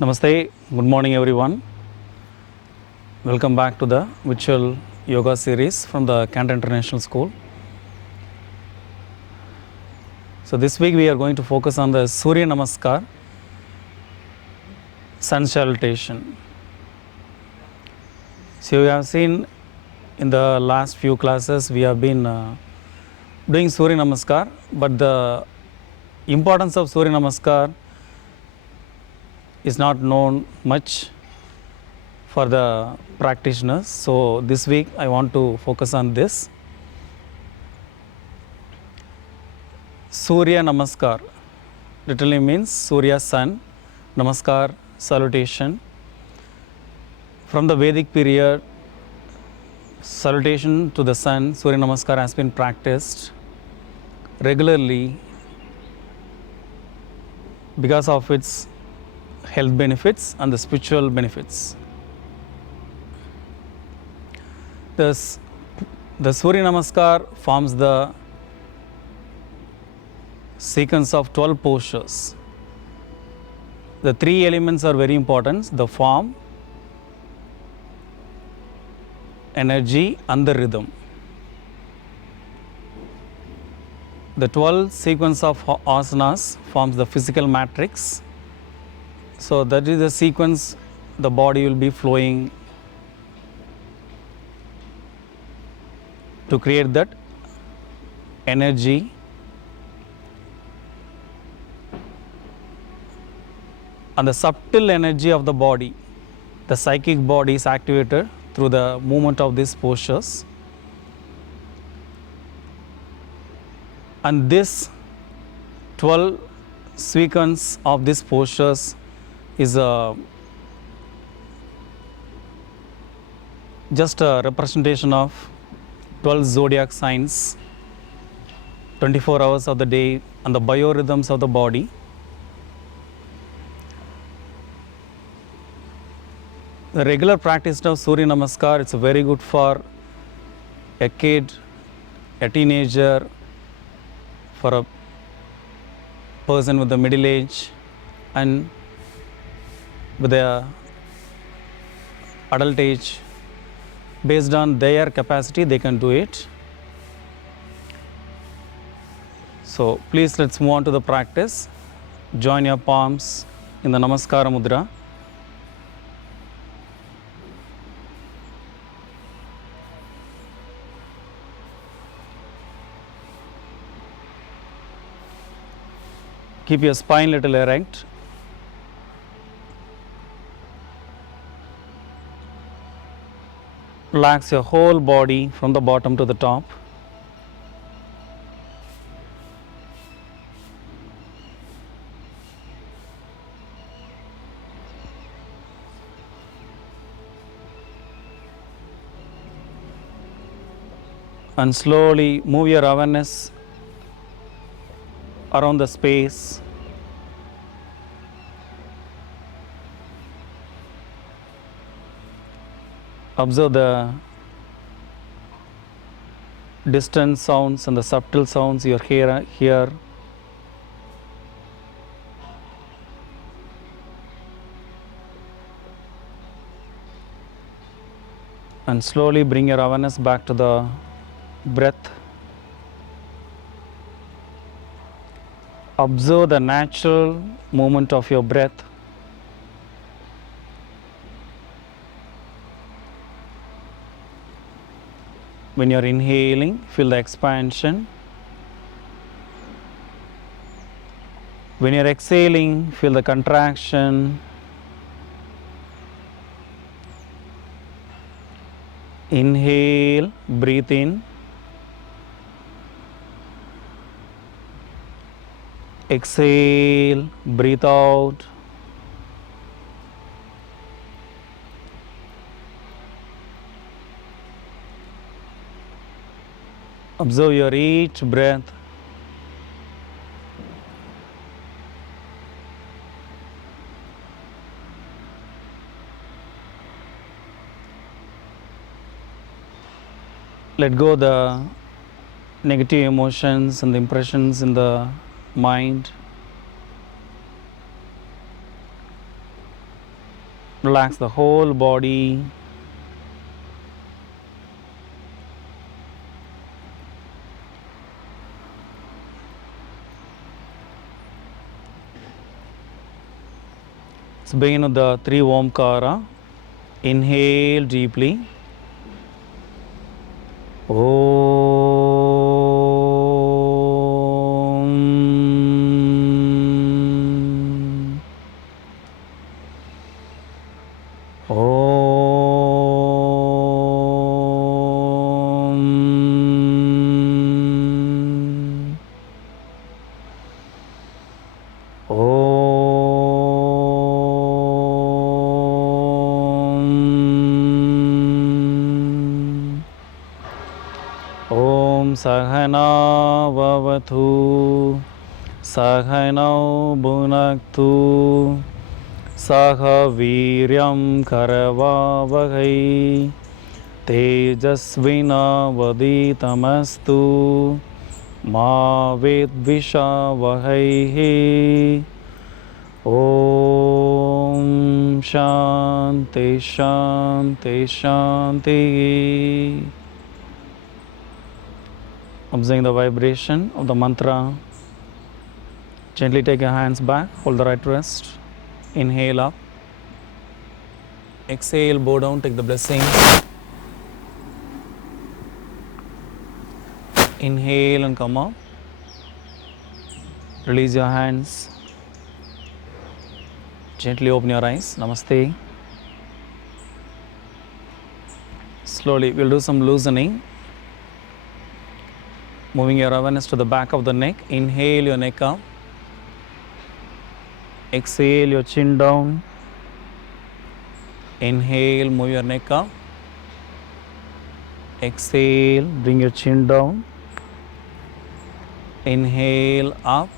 Namaste, good morning everyone. Welcome back to the virtual yoga series from the Cantor International School. So this week we are going to focus on the Surya Namaskar, sun salutation. So you have seen in the last few classes we have been doing Surya Namaskar, but the importance of Surya Namaskar is not known much for the practitioners. So this week I want to focus on this. Surya Namaskar literally means Surya sun, Namaskar salutation. From the Vedic period, salutation to the sun, Surya Namaskar has been practiced regularly because of its health benefits and the spiritual benefits. The Surya Namaskar forms the sequence of 12 postures. The three elements are very important: the form, energy and the rhythm. The 12 sequence of asanas forms the physical matrix. So that is the sequence the body will be flowing to create that energy and the subtle energy of the body. The psychic body is activated through the movement of these postures. And this 12 sequence of these postures is just a representation of 12 zodiac signs, 24 hours of the day and the biorhythms of the body. The regular practice of Surya Namaskar, it's very good for a kid, a teenager, for a person with the middle age, and with the adult age. Based on their capacity, they can do it. So please, let's move on to the practice. Join your palms in the Namaskara Mudra. Keep your spine little erect. Relax your whole body from the bottom to the top. And slowly move your awareness around the space. Observe the distant sounds and the subtle sounds you hear. And slowly bring your awareness back to the breath. Observe the natural movement of your breath. When you are inhaling, feel the expansion. When you are exhaling, feel the contraction. Inhale, breathe in. Exhale, breathe out. Observe your each breath. Let go the negative emotions and the impressions in the mind. Relax the whole body. Let's begin with the 3 Omkara. Inhale deeply. Om. Om Sahana Vavatu Sahanau Bhunaktu Saha Viryam Karavavahai Tejasvina Vaditamastu Ma Vedvishavahai. Om Shanti Shanti Shanti. Observing the vibration of the mantra. Gently take your hands back, hold the right wrist. Inhale up. Exhale, bow down, take the blessing. Inhale and come up. Release your hands. Gently open your eyes. Namaste. Slowly, we'll do some loosening. Moving your awareness to the back of the neck. Inhale your neck up. Exhale your chin down. Inhale, move your neck up. Exhale, bring your chin down. Inhale up.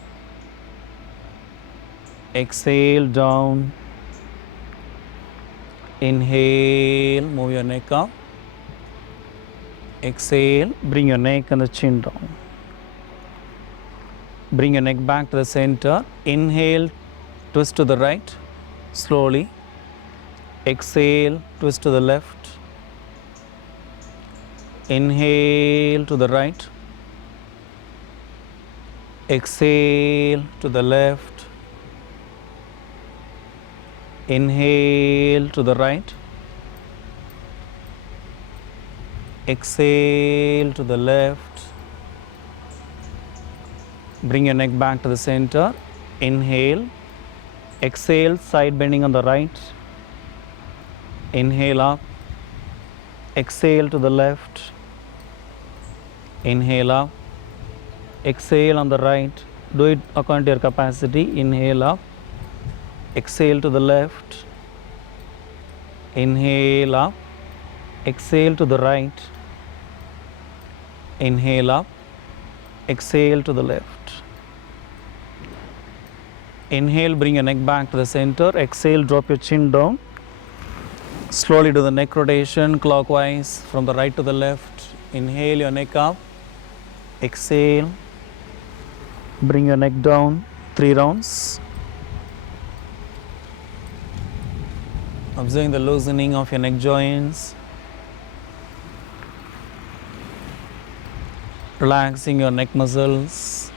Exhale down. Inhale, move your neck up. Exhale, bring your neck and the chin down. Bring your neck back to the center. Inhale, twist to the right, slowly. Exhale, twist to the left. Inhale to the right. Exhale to the left. Inhale to the right. Exhale to the left. Bring your neck back to the center. Inhale. Exhale, side bending on the right. Inhale up. Exhale to the left. Inhale up. Exhale on the right. Do it according to your capacity. Inhale up. Exhale to the left. Inhale up. Exhale to the right. Inhale up. Exhale to the left. Inhale, bring your neck back to the center. Exhale, drop your chin down. Slowly do the neck rotation clockwise from the right to the left. Inhale your neck up. Exhale. Bring your neck down. 3 rounds. Observing the loosening of your neck joints. Relaxing your neck muscles.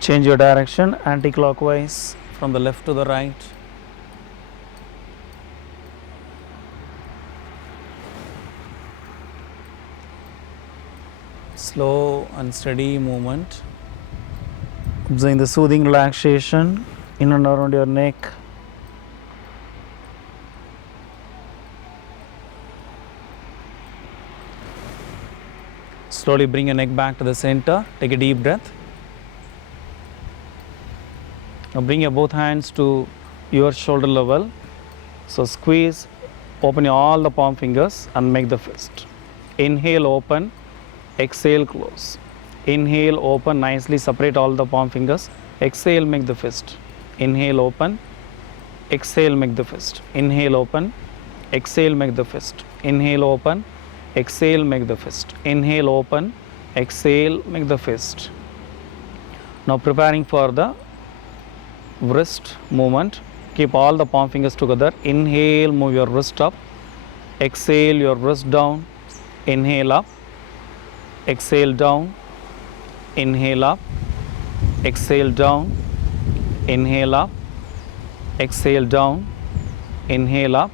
Change your direction anti-clockwise from the left to the right. Slow and steady movement. Observing the soothing relaxation in and around your neck. Slowly bring your neck back to the center. Take a deep breath. Now bring your both hands to your shoulder level. So squeeze, open all the palm fingers and make the fist. Inhale, open. Exhale, close. Inhale, open, nicely separate all the palm fingers. Exhale, make the fist. Inhale, open. Exhale, make the fist. Inhale, open. Exhale, make the fist. Inhale, open. Exhale, make the fist. Inhale, open. Exhale, make the fist. Now preparing for the wrist movement. Keep all the palm fingers together. Inhale, move your wrist up. Exhale, your wrist down. Inhale up. Exhale down. Inhale up. Exhale down. Inhale up. Exhale down. Inhale up.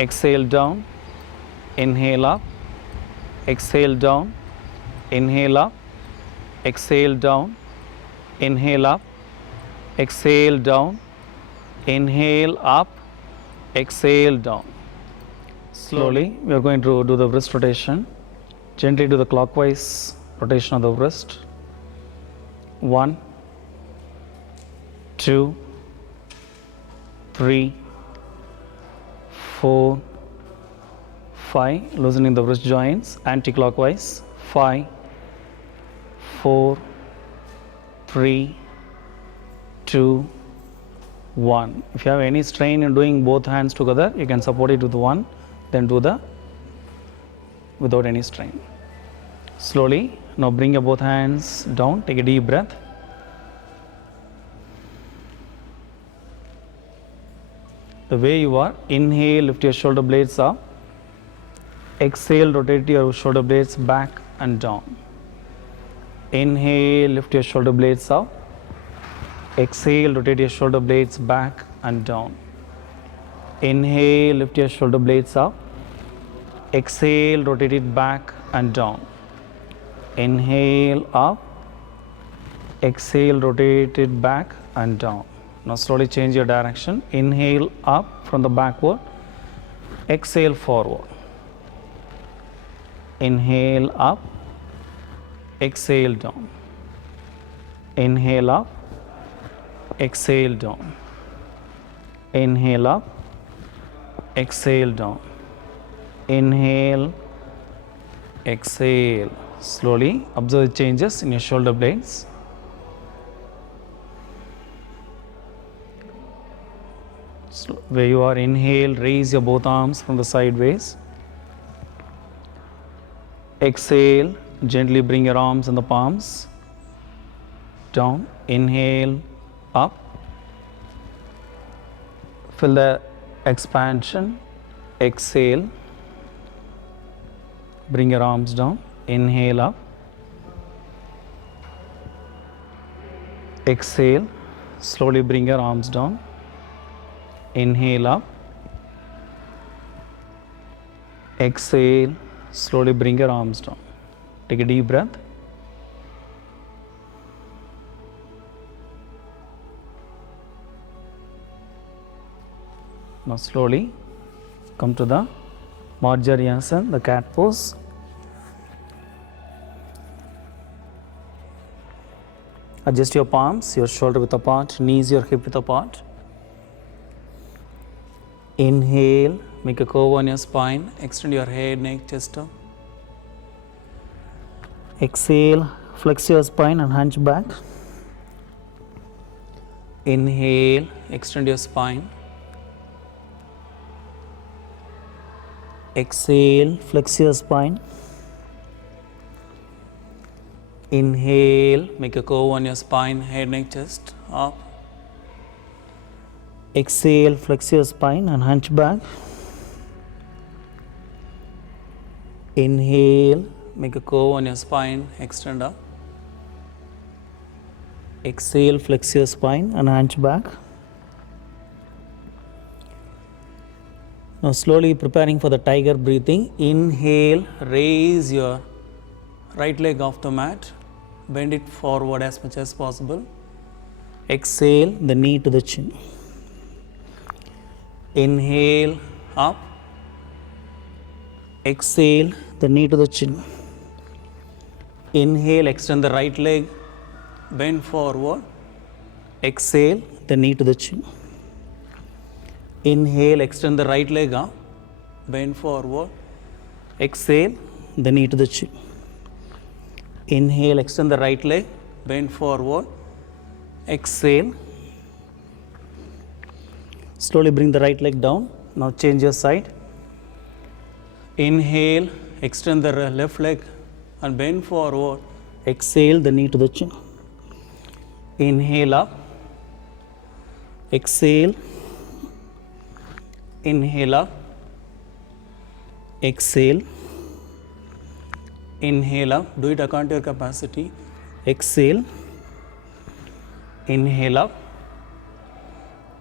Exhale down. Inhale up. Exhale down. Inhale up. Exhale down. Inhale up. Exhale down. Inhale up. Exhale down. Slowly, we are going to do the wrist rotation. Gently do the clockwise rotation of the wrist. 1, 2, 3, 4, 5. Loosening the wrist joints anti-clockwise. 5, 4, 3, 2, 1. If you have any strain in doing both hands together, you can support it with one, then do the without any strain. Slowly, now bring your both hands down, take a deep breath. The way you are, inhale, lift your shoulder blades up. Exhale, rotate your shoulder blades back and down. Inhale, lift your shoulder blades up. Exhale, rotate your shoulder blades back and down. Inhale, lift your shoulder blades up. Exhale, rotate it back and down. Inhale, up. Exhale, rotate it back and down. Now slowly change your direction. Inhale up from the backward. Exhale forward. Inhale up. Exhale down. Inhale up. Exhale down. Inhale up. Exhale down. Inhale. Exhale. Slowly observe the changes in your shoulder blades. Where you are, inhale, raise your both arms from the sideways. Exhale, gently bring your arms and the palms down. Inhale, up. Feel the expansion. Exhale, bring your arms down. Inhale, up. Exhale, slowly bring your arms down. Inhale up. Exhale, slowly bring your arms down. Take a deep breath. Now slowly come to the Marjaryasan, the cat pose. Adjust your palms, your shoulder width apart, knees your hip width apart. Inhale, make a curve on your spine, extend your head, neck, chest up. Exhale, flex your spine and hunch back. Inhale, extend your spine. Exhale, flex your spine. Inhale, make a curve on your spine, head, neck, chest up. Exhale, flex your spine and hunch back. Inhale, make a curve on your spine, extend up. Exhale, flex your spine and hunch back. Now slowly preparing for the tiger breathing. Inhale, raise your right leg off the mat, bend it forward as much as possible. Exhale, the knee to the chin. Inhale, up. Exhale, the knee to the chin. Inhale, extend the right leg, bend forward. Exhale, the knee to the chin. Inhale, extend the right leg up, bend forward. Exhale, the knee to the chin. Inhale, extend the right leg, bend forward. Exhale. Slowly bring the right leg down. Now change your side. Inhale, extend the left leg and bend forward. Exhale, the knee to the chin. Inhale up. Exhale. Inhale up. Exhale. Inhale up. Do it according to your capacity. Exhale. Inhale up.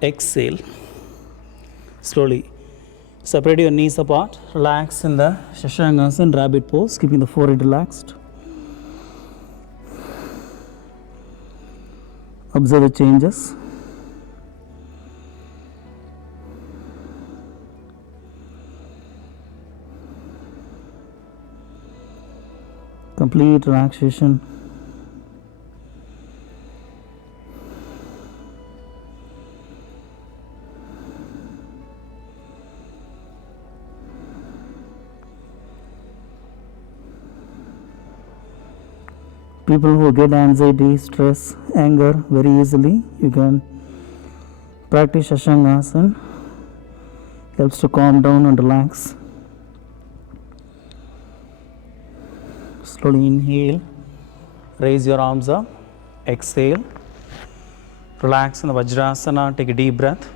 Exhale. Slowly separate your knees apart. Relax in the Shashangasana rabbit pose, keeping the forehead relaxed. Observe the changes. Complete relaxation. People who get anxiety, stress, anger very easily, you can practice Shashangasana. Helps to calm down and relax. Slowly inhale, raise your arms up, exhale, relax in the Vajrasana, take a deep breath.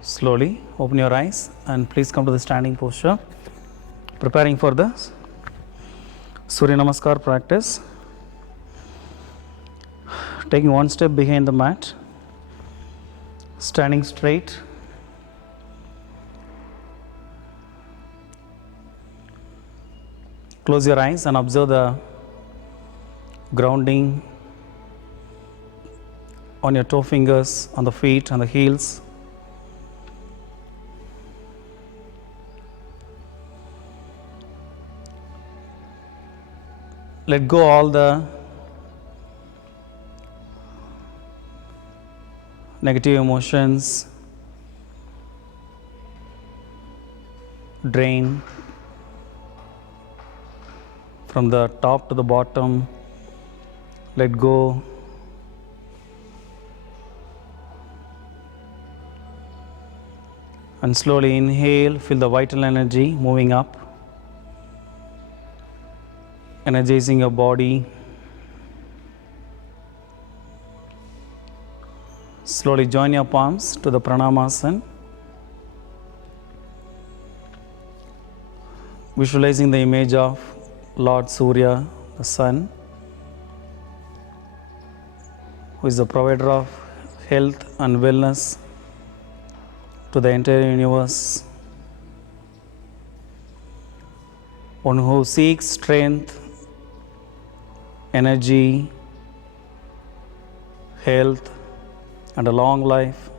Slowly open your eyes and please come to the standing posture. Preparing for the Surya Namaskar practice. Taking one step behind the mat. Standing straight. Close your eyes and observe the grounding on your toe fingers, on the feet, on the heels. Let go all the negative emotions, drain from the top to the bottom. Let go. And slowly inhale, feel the vital energy moving up, energizing your body. Slowly join your palms to the Pranamasana. Visualizing the image of Lord Surya, the sun, who is the provider of health and wellness to the entire universe. One who seeks strength, energy, health, and a long life.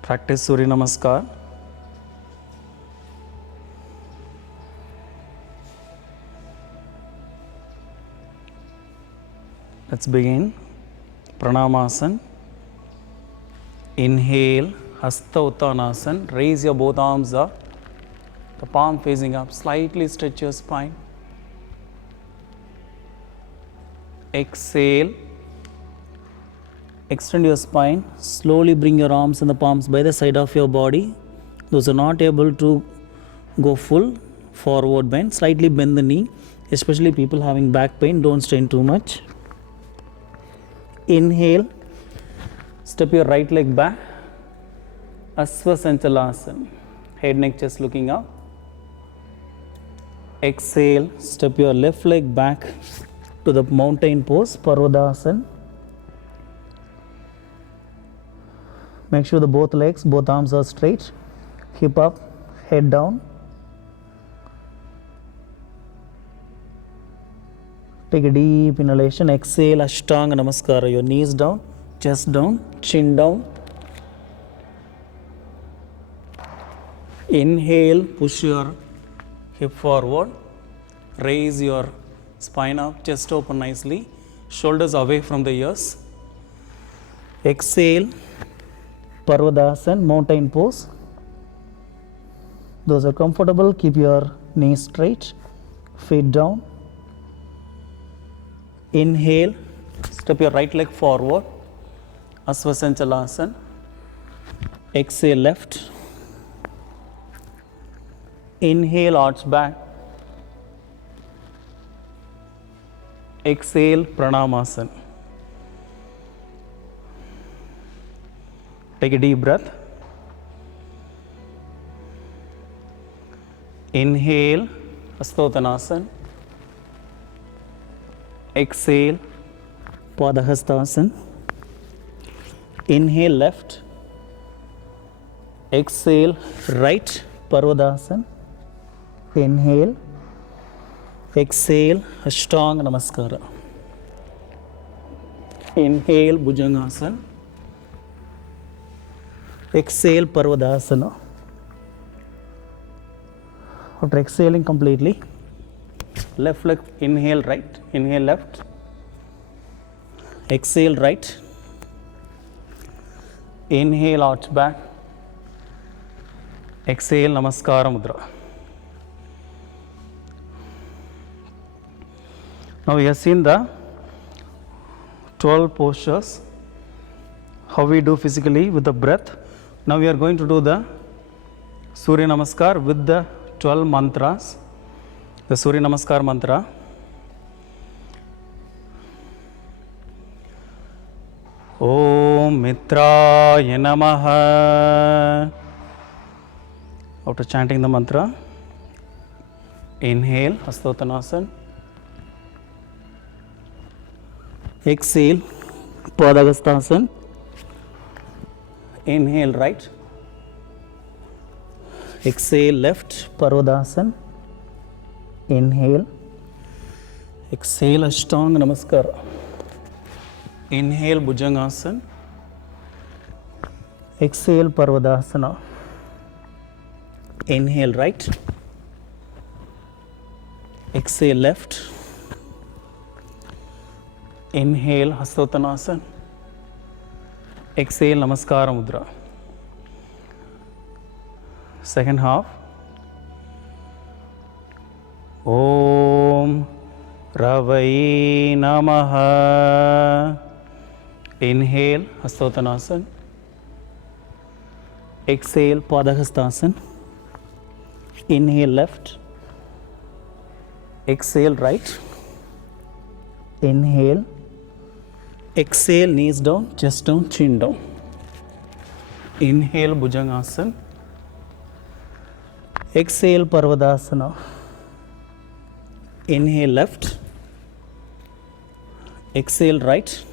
Practice Surya Namaskar. Let's begin. Pranamasana. Inhale, Hasta Uttanasana. Raise your both arms up, the palm facing up. Slightly stretch your spine. Exhale. Extend your spine. Slowly bring your arms and the palms by the side of your body. Those are not able to go full forward bend. Slightly bend the knee. Especially people having back pain, don't strain too much. Inhale. Step your right leg back. Asvasanchalasana. Head, neck, chest looking up. Exhale. Step your left leg back to the mountain pose, Parvadasana. Make sure the both legs, both arms are straight. Hip up, head down. Take a deep inhalation. Exhale, Ashtanga Namaskara. Your knees down, chest down, chin down. Inhale, push your hip forward. Raise your spine up, chest open nicely. Shoulders away from the ears. Exhale, Parvadasana, mountain pose. Those are comfortable. Keep your knees straight, feet down. Inhale, step your right leg forward, Asvasanchalasana. Exhale, left. Inhale, arch back. Exhale, Pranamasana. Take a deep breath. Inhale, Astottanasana. Exhale, Padahastasana. Inhale, left. Exhale, right, Parvadasana. Inhale. Exhale, Ashtanga Namaskara. Inhale, Bhujangasana. Exhale, Parvadasana. After exhaling completely, left leg, inhale right, inhale left, exhale right, inhale arch back, exhale Namaskara Mudra. Now we have seen the 12 postures, how we do physically with the breath. Now we are going to do the Surya Namaskar with the 12 mantras. The Surya Namaskar mantra. Om Mitraya Namaha. After chanting the mantra, inhale, Astottanasana. Exhale, Padahastasana. Inhale right. Exhale left, Parvadasana. Inhale. Exhale, Ashtanga Namaskara. Inhale, Bhujangasana. Exhale, Parvadasana. Inhale right. Exhale left. Inhale, Hastottanasana. Exhale, Namaskara Mudra. Second half. Om Ravai Namaha. Inhale, Hastottanasana. Exhale, Padahastasana. Inhale left. Exhale right. Inhale. Exhale, knees down, chest down, chin down. Inhale, Bhujangasana. Exhale, Parvadasana. Inhale left. Exhale right.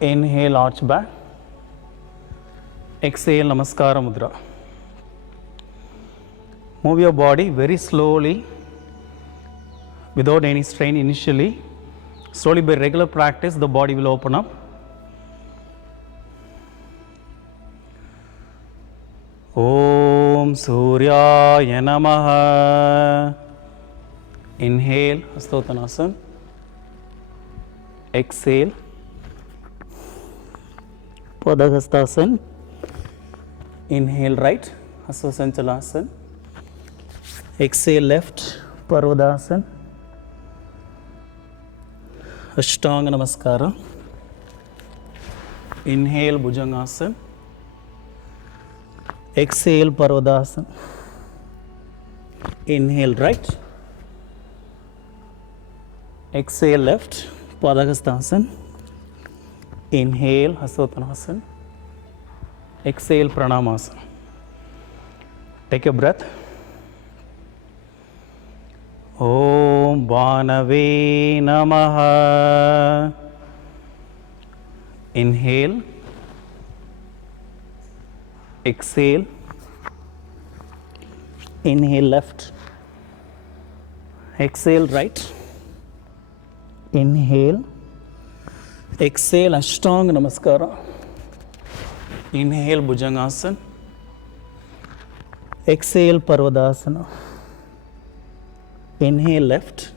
Inhale, arch back. Exhale, Namaskara Mudra. Move your body very slowly, without any strain initially. Slowly, by regular practice, the body will open up. Om Suryaya Namaha. Inhale, Astottanasana. Exhale, Padahastasana. Inhale right, Asvasanchalasana. Exhale left, Parvadasana. Ashtanga Namaskara. Inhale, Bhujangasana. Exhale, Parvadasana. Inhale right. Exhale left, Padahastasana. Inhale, Hastottanasana. Exhale, Pranamasana. Take a breath. Om Bhanave Namaha. Inhale. Exhale. Inhale left. Exhale right. Inhale. Exhale, Ashtanga Namaskara. Inhale, Bhujangasana. Exhale, Parvadasana. Inhale left.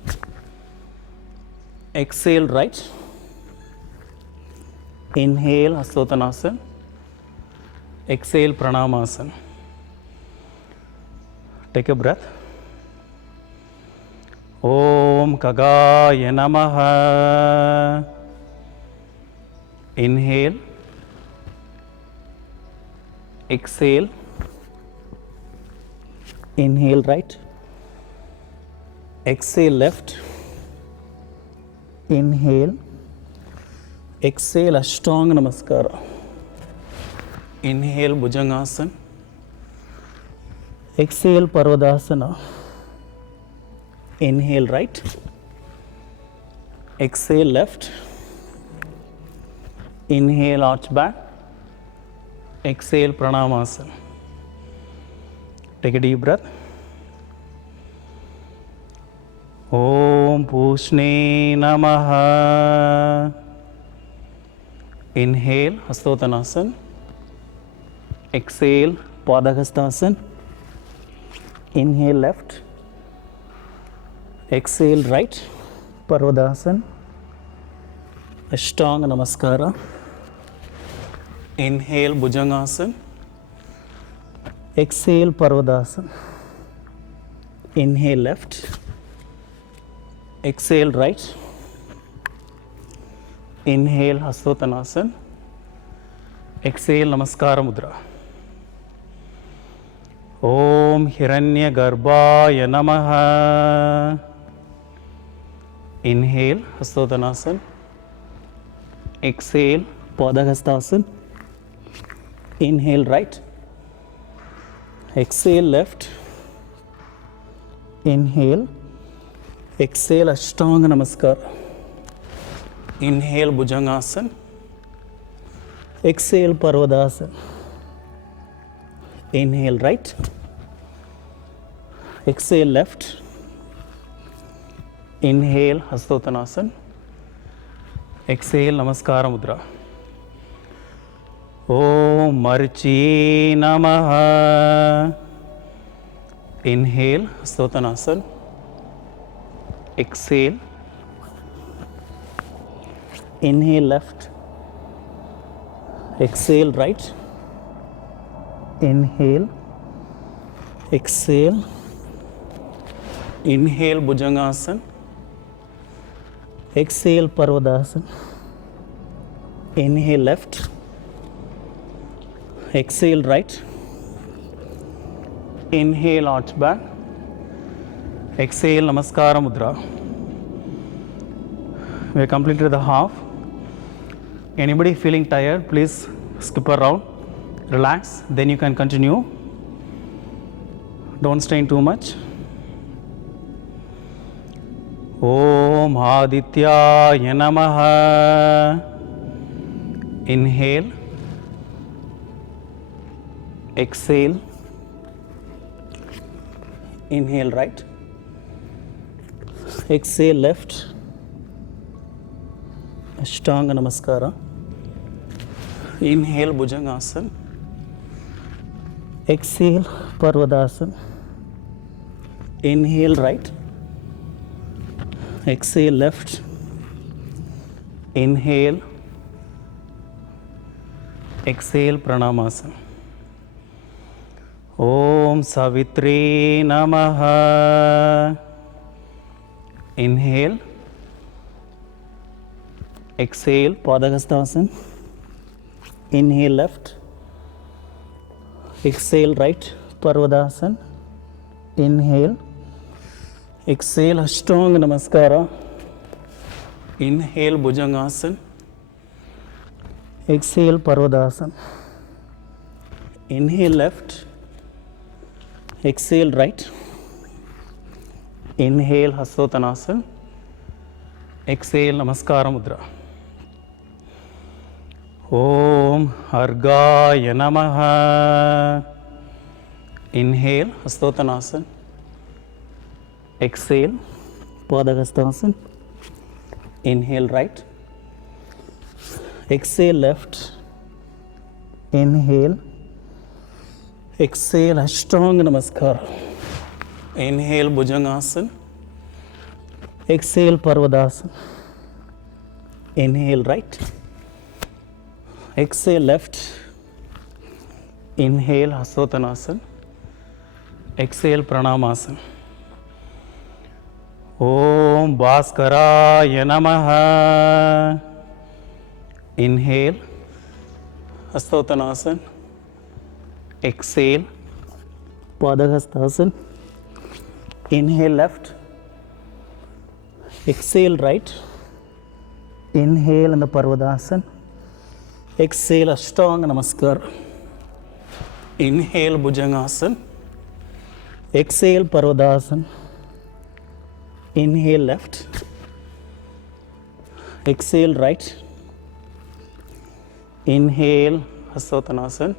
Exhale right. Inhale, Astottanasana. Exhale, Pranamasana. Take a breath. Om Kagaya Namaha. Inhale, exhale, inhale right, exhale left, inhale, exhale Ashtanga Namaskara, inhale Bhujangasana, exhale Parvadasana, inhale right, exhale left, inhale arch back, exhale Pranamasana. Take a deep breath. Om Pushne Namaha. Inhale Hastottanasana. Exhale Padahastasana. Inhale left. Exhale right. Parvadasana. Ashtanga Namaskara. Inhale Bhujangasana. Exhale Parvadasana. Inhale left. Exhale right. Inhale Hastottanasana. Exhale Namaskara Mudra. Om Hiranya Garbhaya Namaha. Inhale Hastottanasana. Exhale Padahastasana. Inhale right. Exhale left. Inhale. Exhale Ashtanga Namaskara. Inhale Bhujangasana. Exhale Parvadasana. Inhale right. Exhale left. Inhale Hastottanasana. Exhale Namaskara Mudra. Om Marichi Namaha. Inhale Hastottanasana. Exhale. Inhale left. Exhale right. Inhale. Exhale. Inhale Bhujangasana. Exhale Parvadasana. Inhale left. Exhale right. Inhale arch back. Exhale Namaskara Mudra. We have completed the half. Anybody feeling tired, please skip a round. Relax, then you can continue. Don't strain too much. Om Adityaya Namaha. Inhale. Exhale. Inhale right. Exhale left. Ashtanga Namaskara. Inhale Bhujangasana. Exhale Parvadasana. Inhale right. Exhale left. Inhale. Exhale Pranamasana. Om Savitri Namaha. Inhale. Exhale Padahastasana. Inhale left. Exhale right Parvadasana. Inhale. Exhale Ashtanga Namaskara. Inhale Bhujangasana. Exhale Parvadasana. Inhale left. Exhale right. Inhale Hastottanasana. Exhale Namaskara Mudra. Om Argaya Namaha. Inhale Hastottanasana. Exhale Padahastasana. Inhale right. Exhale left. Inhale. Exhale Ashtanga Namaskara. Inhale Bhujangasana. Exhale Parvadasana. Inhale right. Exhale left. Inhale Hastottanasana. Exhale Pranamasana. Om Bhaskaraya Namaha. Inhale, Hastottanasana. Exhale, Padahastasana. Inhale left, exhale right. Inhale in the Parvadasana. Exhale Ashtanga Namaskar. Inhale Bhujangasana. Exhale Parvadasana. Inhale left. Exhale right. Inhale Hastottanasana.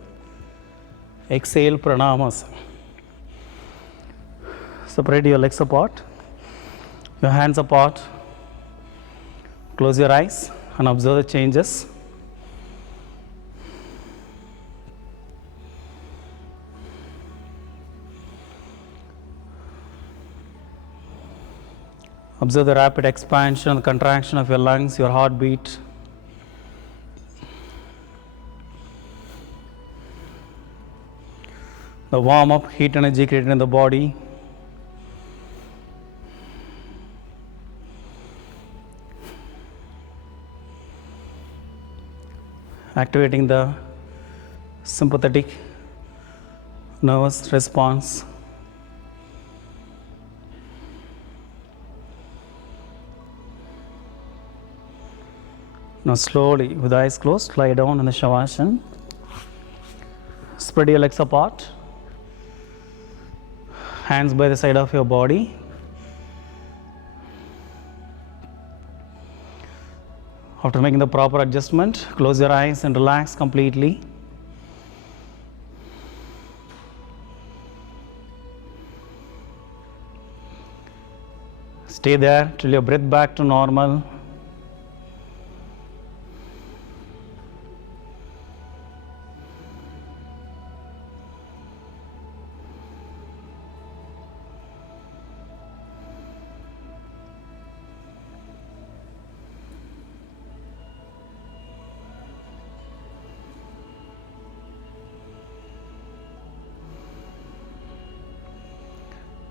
Exhale Pranamasana. Separate your legs apart, your hands apart. Close your eyes and observe the changes. Observe the rapid expansion and contraction of your lungs, your heartbeat. The warm up, heat energy created in the body. Activating the sympathetic nervous response. Now slowly, with eyes closed, lie down in the Shavasana. Spread your legs apart. Hands by the side of your body. After making the proper adjustment, close your eyes and relax completely. Stay there till your breath back to normal.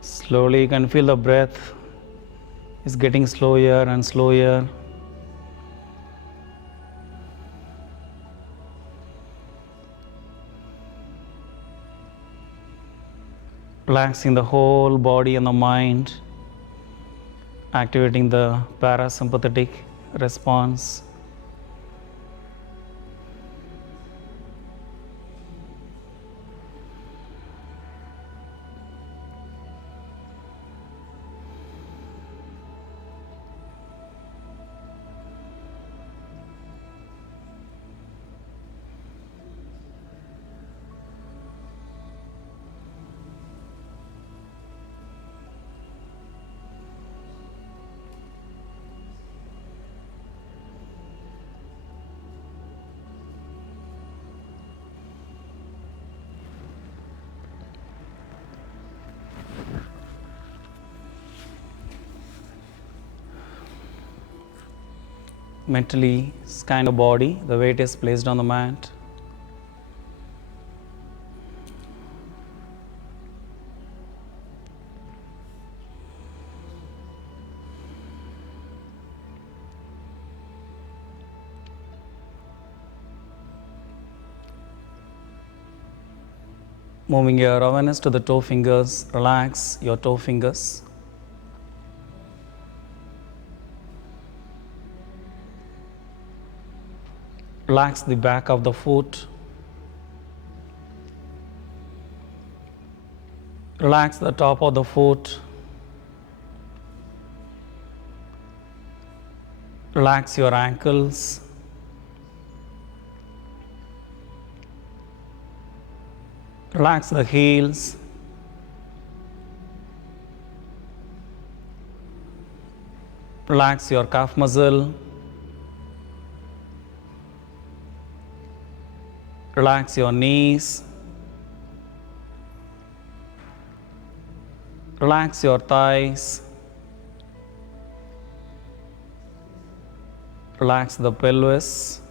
Slowly you can feel the breath is getting slower and slower. Relaxing the whole body and the mind, activating the parasympathetic response. Mentally scan the body, the weight is placed on the mat. Moving your awareness to the toe fingers, relax your toe fingers. Relax the back of the foot. Relax the top of the foot. Relax your ankles. Relax the heels. Relax your calf muscle. Relax your knees. Relax your thighs. Relax the pelvis.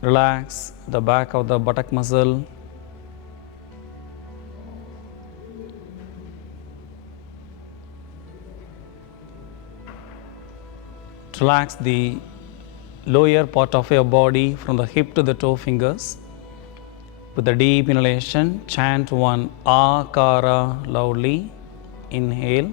Relax the back of the buttock muscle. Relax the lower part of your body from the hip to the toe fingers. With a deep inhalation, chant one Akara loudly. Inhale.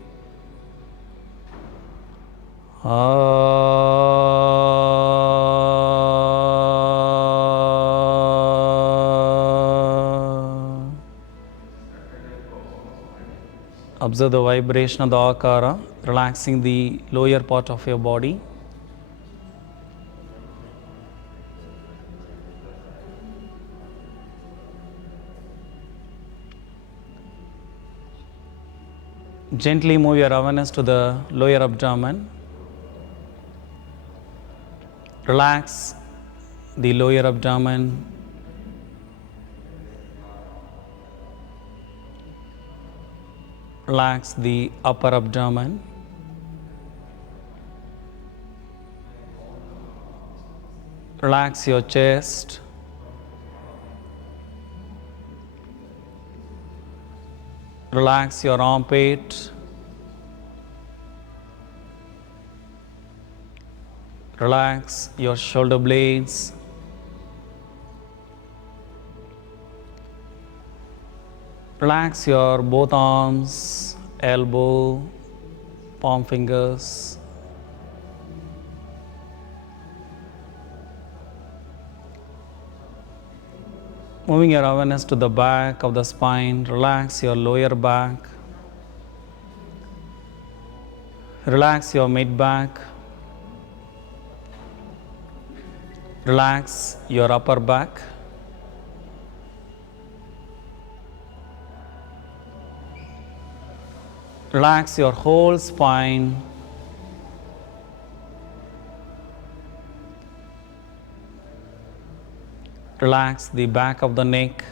Observe the vibration of the Akara, relaxing the lower part of your body. Gently move your awareness to the lower abdomen. Relax the lower abdomen. Relax the upper abdomen. Relax your chest. Relax your armpit. Relax your shoulder blades. Relax your both arms, elbow, palm fingers. Moving your awareness to the back of the spine, relax your lower back. Relax your mid back. Relax your upper back. Relax your whole spine. Relax the back of the neck.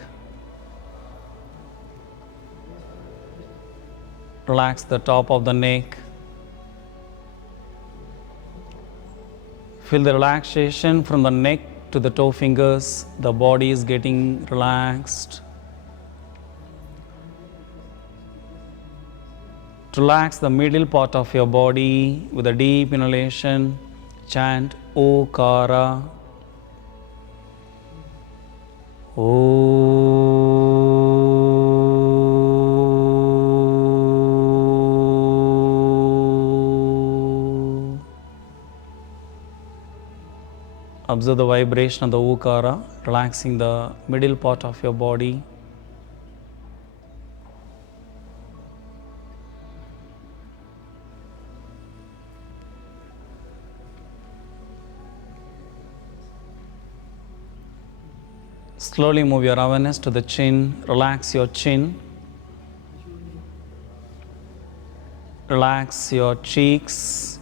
Relax the top of the neck. Feel the relaxation from the neck to the toe fingers. The body is getting relaxed. Relax the middle part of your body with a deep inhalation. Chant Okara. Observe the vibration of the Okara, relaxing the middle part of your body. Slowly move your awareness to the chin, relax your chin. Relax your cheeks.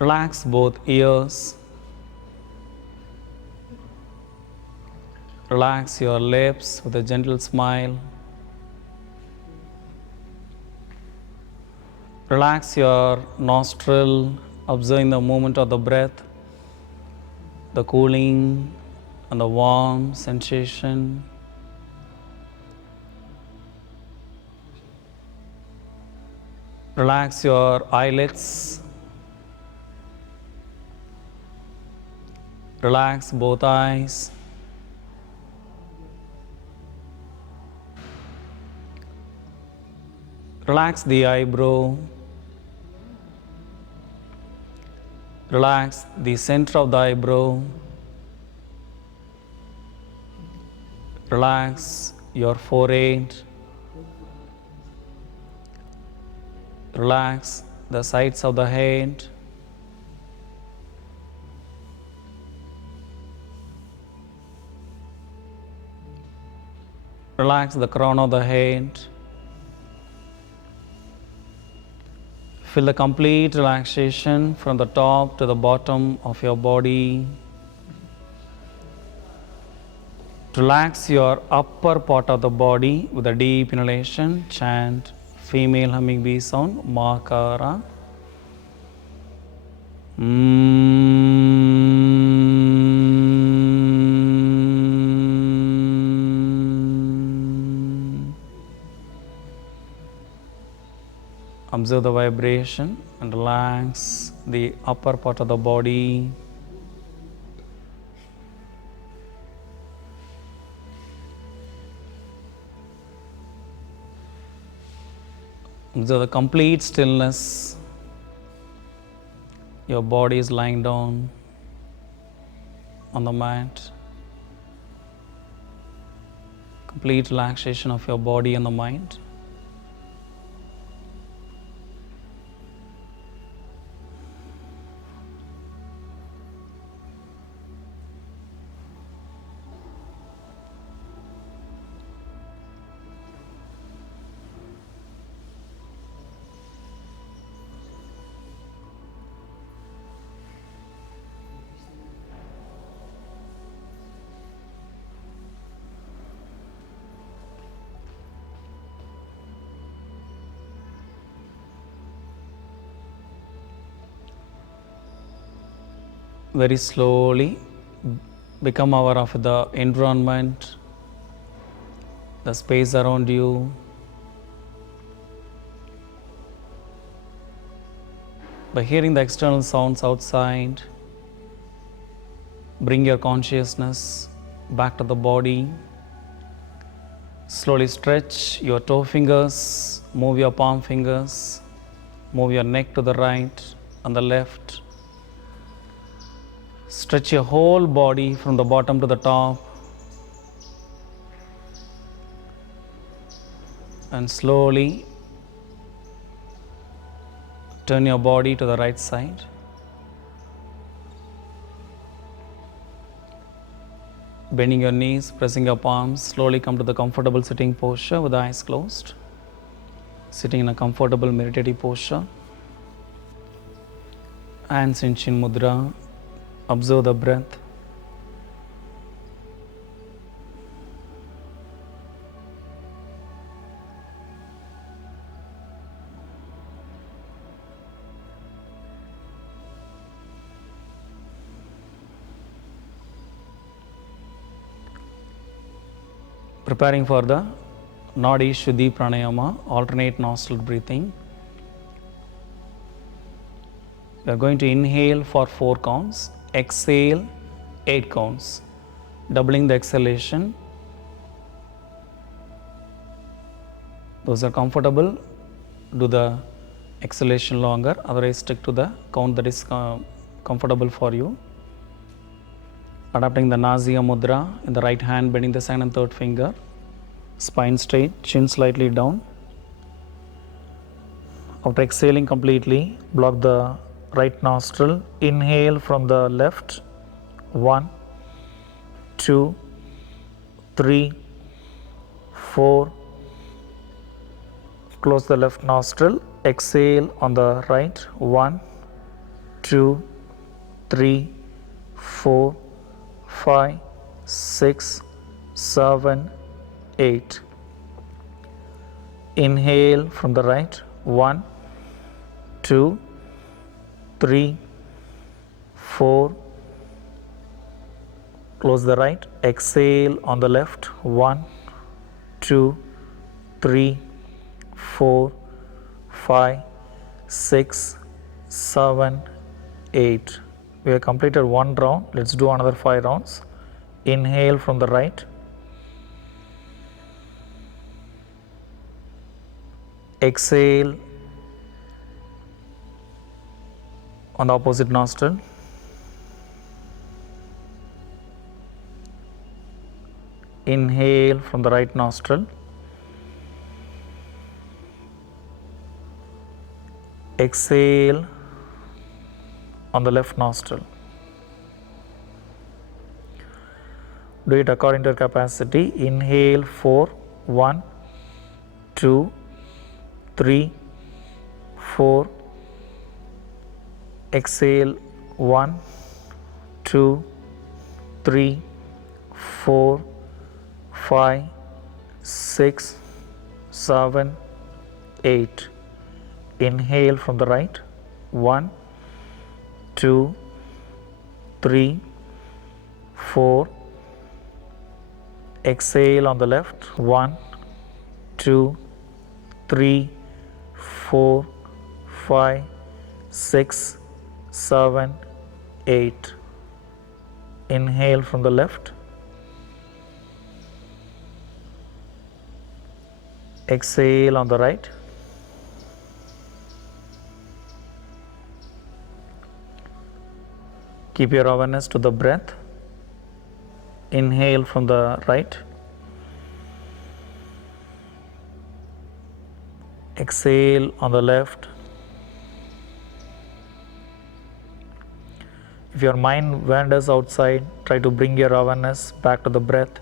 Relax both ears. Relax your lips with a gentle smile. Relax your nostril, observing the movement of the breath, the cooling and the warm sensation. Relax your eyelids. Relax both eyes. Relax the eyebrow. Relax the center of the eyebrow. Relax your forehead. Relax the sides of the head. Relax the crown of the head. Feel the complete relaxation from the top to the bottom of your body. Relax your upper part of the body with a deep inhalation. Chant female humming bee sound, Makara. Observe the vibration and relax the upper part of the body. Observe the complete stillness. Your body is lying down on the mat. Complete relaxation of your body and the mind. Very slowly become aware of the environment, the space around you. By hearing the external sounds outside, bring your consciousness back to the body. Slowly stretch your toe fingers, move your palm fingers, move your neck to the right and the left. Stretch your whole body from the bottom to the top. And slowly turn your body to the right side. Bending your knees, pressing your palms, slowly come to the comfortable sitting posture with the eyes closed. Sitting in a comfortable meditative posture. Hands in Chin Mudra. Observe the breath. Preparing for the Nadi Shuddhi Pranayama, alternate nostril breathing. We are going to inhale for 4 counts, exhale 8 counts, doubling the exhalation. Those are comfortable, do the exhalation longer, otherwise stick to the count that is comfortable for you. Adapting the Nasya Mudra in the right hand, bending the second and third finger, spine straight, chin slightly down. After exhaling completely, block the right nostril. Inhale from the left. 1, 2, 3, 4. Close the left nostril. Exhale on the right. 1, 2, 3, 4, 5, 6, 7, 8. Inhale from the right. 1, 2, 3, 4. Close the right. Exhale on the left. 1, 2, 3, 4, 5, 6, 7, 8. We have completed 1 round. Let's do another 5 rounds. Inhale from the right. Exhale on the opposite nostril. Inhale from the right nostril. Exhale on the left nostril. Do it according to your capacity. Inhale 4, 1, 2, 3, 4. Exhale 1, 2, 3, 4, 5, 6, 7, 8. Inhale from the right. 1, 2, 3, 4. Exhale on the left. 1, 2, 3, 4, 5, 6, 7, 8. Inhale from the left. Exhale on the right. Keep your awareness to the breath. Inhale from the right. Exhale on the left. If your mind wanders outside, try to bring your awareness back to the breath.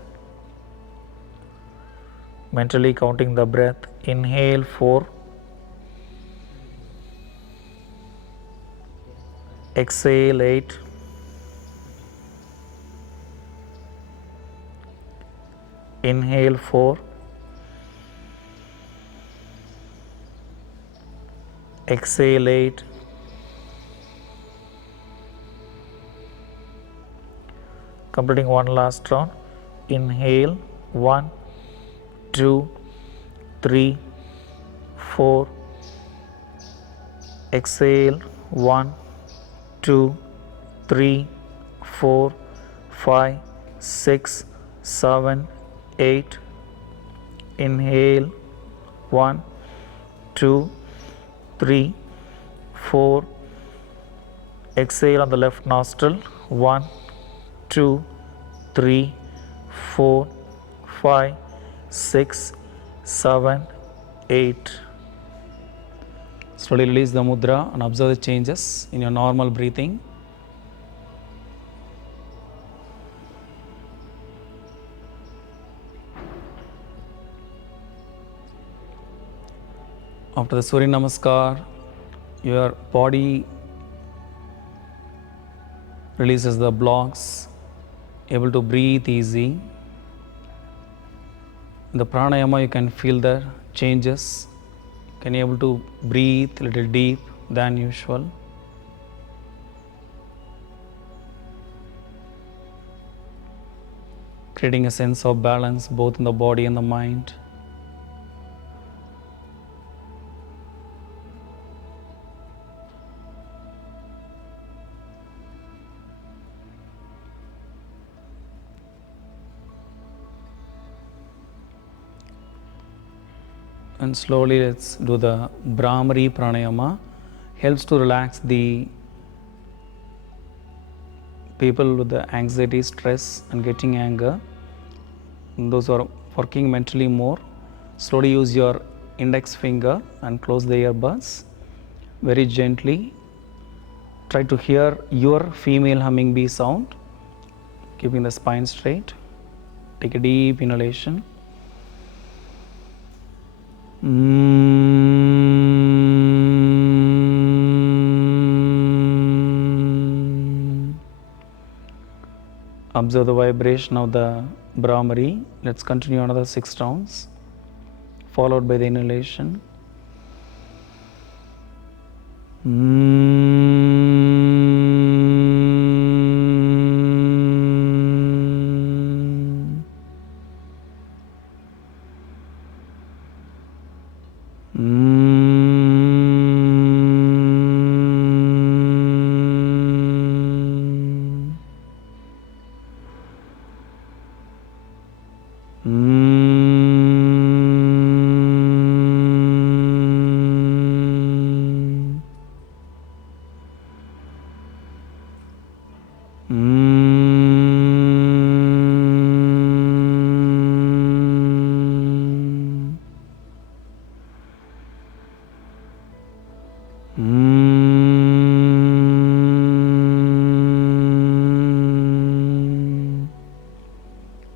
Mentally counting the breath. Inhale 4. Exhale 8. Inhale 4. Exhale 8. Completing one last round. Inhale 1, 2, 3, 4. Exhale 1, 2, 3, 4, 5, 6, 7, 8. Inhale 1, 2, 3, 4. Exhale on the left nostril. 1, 2, 3, 4, 5, 6, 7, 8. Slowly release the mudra and observe the changes in your normal breathing. After the Surya Namaskar, your body releases the blocks, able to breathe easy. In the pranayama, you can feel the changes. Can you able to breathe a little deep than usual? Creating a sense of balance both in the body and the mind. And slowly let's do the Brahmari Pranayama. Helps to relax the people with the anxiety, stress and getting anger. And those who are working mentally more, slowly use your index finger and close the earbuds. Very gently try to hear your female humming bee sound, keeping the spine straight. Take a deep inhalation. Observe the vibration of the Brahmari. Let's continue another 6 rounds, followed by the inhalation.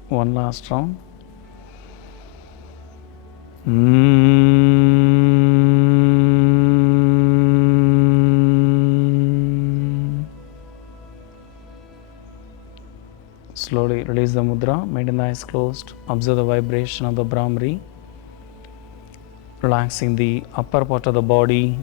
One last round. Slowly release the mudra, maintain the eyes closed. Observe the vibration of the Brahmari, relaxing the upper part of the body.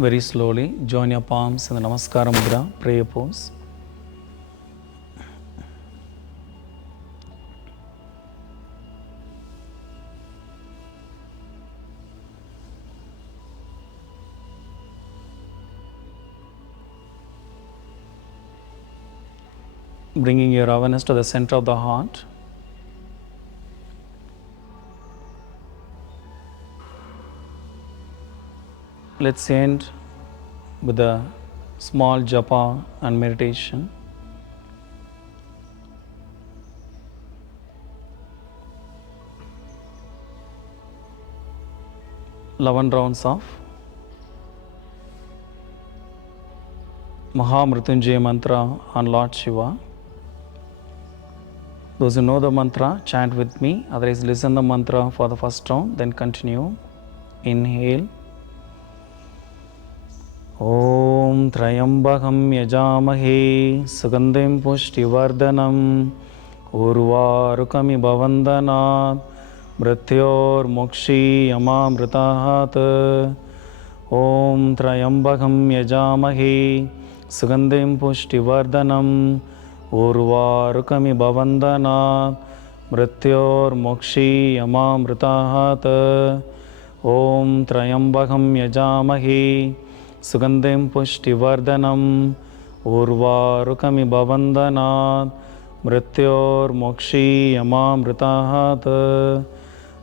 Very slowly, join your palms in the Namaskara Mudra, prayer pose. Bringing your awareness to the center of the heart. Let's end with a small japa and meditation. Eleven rounds of Mahamrityunjaya mantra on Lord Shiva. Those who know the mantra, chant with me. Otherwise, listen the mantra for the first round, then continue. Inhale. Om Trayambakam Yajamahe Sugandhim Pushtivardhanam Urvarukami Bhavandanat Mrityor Mokshi Yamamritahat. Om Trayambakam Yajamahe Sugandhim Pushtivardhanam Urvarukami Bhavandanat Mrityor Mokshi Yamamritahat. Om Trayambakam Yajamahe Sugandhim Pushtivardhanam Urvarukami Bhavandanat Mrityor Mokshi Yamamritahat.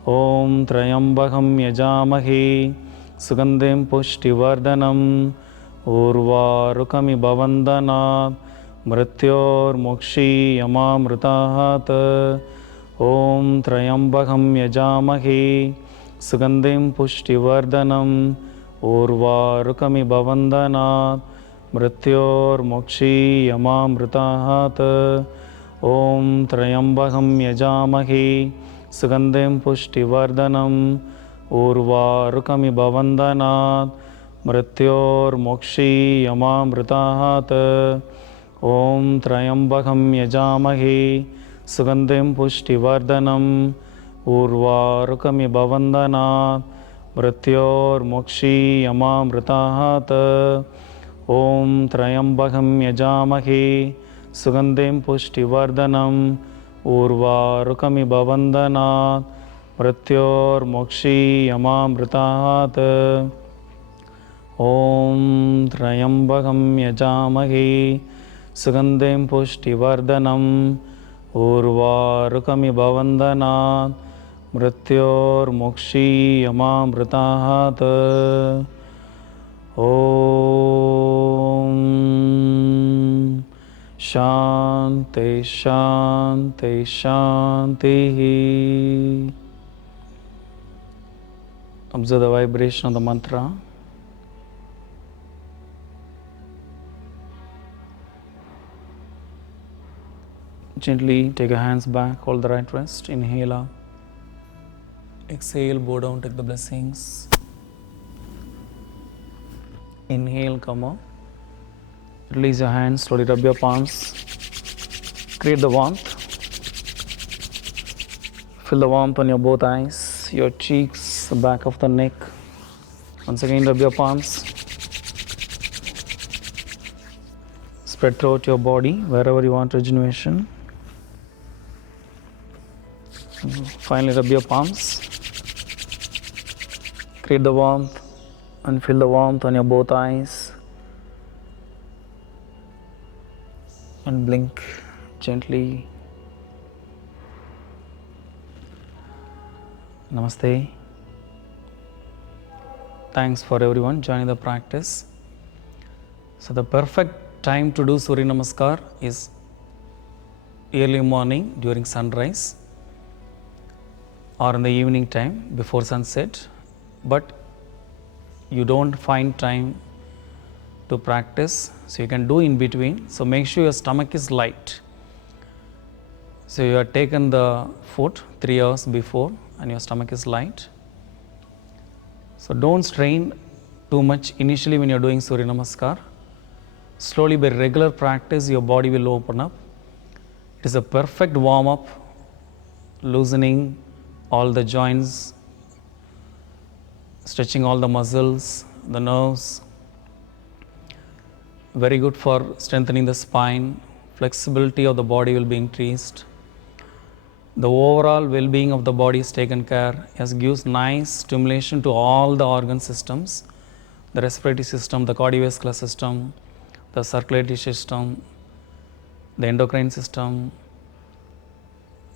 Om Trayambakam Yajamahe Sugandhim Pushtivardhanam Urvarukami Bhavandanat Mrityor Mokshi Yamamritahat. Om Trayambakam Yajamahe Sugandhim Pushtivardhanam Urvarukami Bhavandanat Mrityor Mokshi Yamamritahat. Om Trayambakam Yajamahe Sugandhim Pushtivardhanam Urvarukami Bhavandanat Mrityor Mokshi Yamamritahat. Om Trayambakam Yajamahe Sugandhim Pushtivardhanam Urvarukami Bhavandanat Mrityor Mokshi Yamamritahat. Om Trayambakam Yajamahe Sugandhim Pushtivardhanam Urvarukami Bhavandanat Mrityor Mokshi Yamamritahat. Om Trayambakam Yajamahe Sugandhim Pushtivardhanam Urvarukami Bhavandanat Mrityor Mokshi Yamamritahat. Om Shanti Shanti Shanti. Observe the vibration of the mantra. Gently take your hands back, hold the right wrist, inhale up. Exhale, bow down, take the blessings. Inhale, come up. Release your hands, slowly rub your palms. Create the warmth. Feel the warmth on your both eyes, your cheeks, the back of the neck. Once again, rub your palms. Spread throughout your body, wherever you want rejuvenation. Finally, rub your palms. Create the warmth and feel the warmth on your both eyes. And blink gently. Namaste. Thanks for everyone joining the practice. So the perfect time to do Surya Namaskar is early morning during sunrise or in the evening time before sunset, but you don't find time to practice, so you can do in between. So make sure your stomach is light. So you have taken the food 3 hours before and your stomach is light. So don't strain too much initially when you're doing Surya Namaskar. Slowly, by regular practice, your body will open up. It is a perfect warm-up, loosening all the joints, stretching all the muscles, the nerves, very good for strengthening the spine, flexibility of the body will be increased. The overall well-being of the body is taken care, as gives nice stimulation to all the organ systems, the respiratory system, the cardiovascular system, the circulatory system, the endocrine system.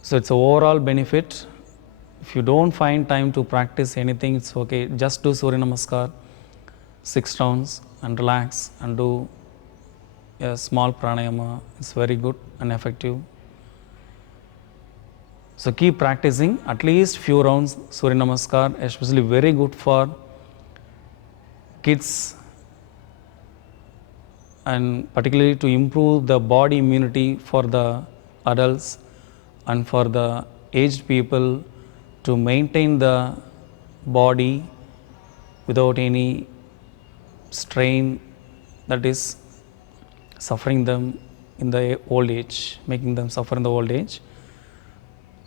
So it's an overall benefit. If you don't find time to practice anything, it's okay. Just do Surya Namaskar 6 rounds and relax and do a small pranayama. It's very good and effective. So keep practicing at least few rounds Surya Namaskar, especially very good for kids and particularly to improve the body immunity for the adults and for the aged people, to maintain the body without any strain that is suffering them in the old age, making them suffer in the old age.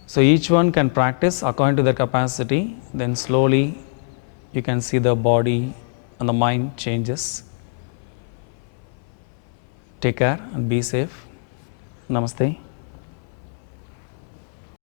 So each one can practice according to their capacity, then slowly you can see the body and the mind changes. Take care and be safe. Namaste.